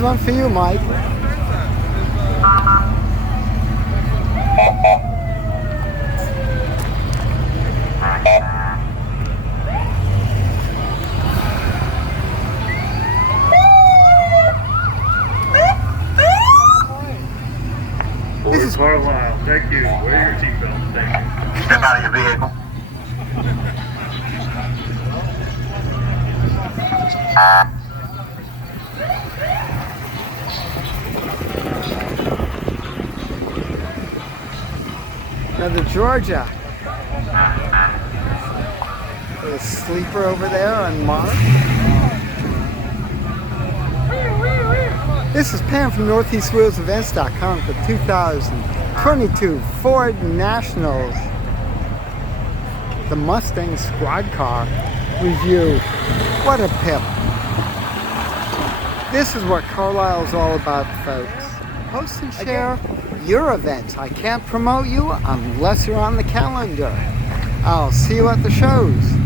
Here's one for you, Mike. This is Carlisle. Thank you. Wear your seatbelt. Thank you. Step out of your vehicle. Another Georgia. There's a sleeper over there on Mars. This is Pam from NortheastWheelsEvents.com for 2022 Ford Nationals. The Mustang squad car review. What a pip. This is what Carlisle is all about, folks. Post and share your events. I can't promote you unless you're on the calendar. I'll see you at the shows.